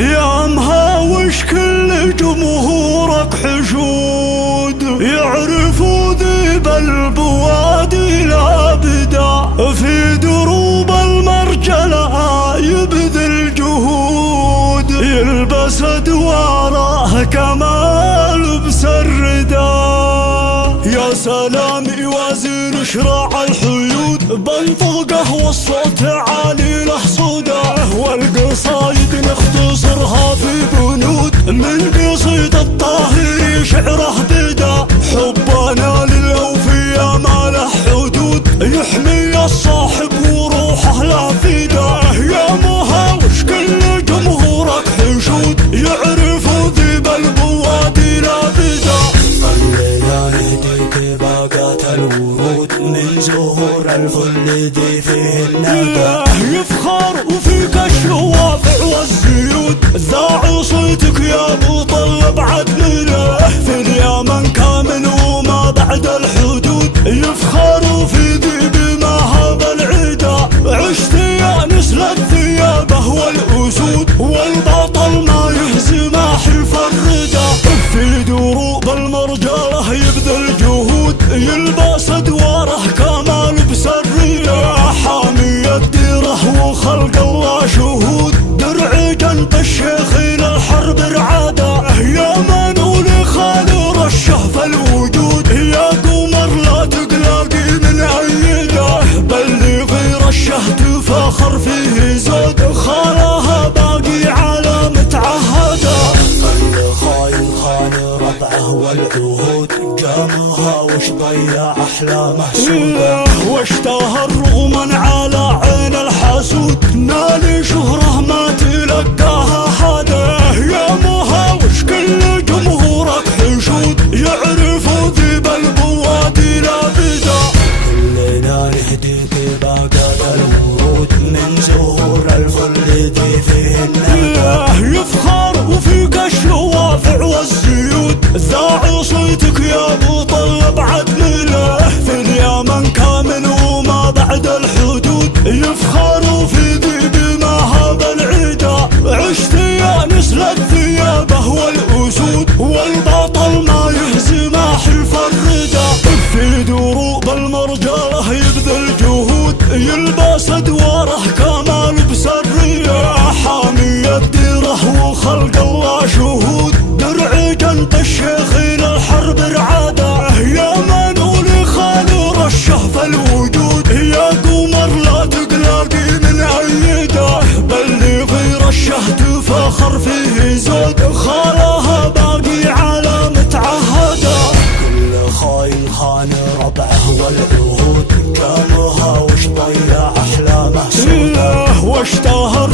يا مهاوش كل جمهورك حشود، يعرفوا ذيب البوادي الابدا، في دروب المرجلة يبذل جهود، يلبس ادواره كمال بس الردى. يا سلام يوازن شراع الحيود، بنطقه والصوت عالي له صدى، والقصايد نختصرها في بنود، من قصيد الطاهر شعره بدا، حبنا للأوفياء ما له حدود، يحمي الصاحب وروحه لا فدا. يا مهاوش كل جمهورك حشود، يعرفوا ذيب البوادي لا بدا. الليلة نهديك باقات الورود، من زهور الفل دي فيه الندى، يفخر وفيك الشوافع والزيود، ذاع صيتك يا ابو طلب عدمله، في اليمن كامل وما بعد الحدود، يفخر في ذيب ما هاب العدا، عشت يا نسل الثيابه والاسود، والبطل ما يهزم حلف الردى، في دروب المرجله يبذل جهود، يلبس ادواره كمال بس الريا، حامي الديره وخلق الله شهود، درع جنب الشيخ الى الحرب رعاده، يا منول خال رشه في الوجود، يا قمر لا تقلقي من ايده، بلغي رشه تفاخر فيه زود، خالها باقي على متعهده. كل خاين خان ربعه والعهود، جامها وش ضيع احلامه سودا، واشتهر رغما على عين الحسود، نال شهره ما تلقاها حدا. يا مهاوش كل جمهورك حشود، يعرفوا ذيب البوادي لا بدا. كلنا نهديك باقات الورود، من زهور الفل دي فيه الندى، يفخر وفيك الشوافع والزيود، ذاع صيتك يا ابو طلب عدمله، في اليمن كامل وما بعد الحدود، يفخر في ذيب ما هاب العدا، عشت يا نسل الثيابه والاسود، والبطل ما يهزم حلف الردى، في دروب المرجله يبذل جهود، يلبس ادواره كمال بس الريا، حامي الديره وخلق الله شهود، درع جنب الشيخ الى الحرب رعاده، يا منول خال رشه في الوجود، يا قمر لا تقلقي من ايده، بلغي رشه تفاخر فيه زود، خالها باقي على متعهده. كل خاين خان ربعه والعهود، جامها وش ضيع احلامه سودا، واشتهر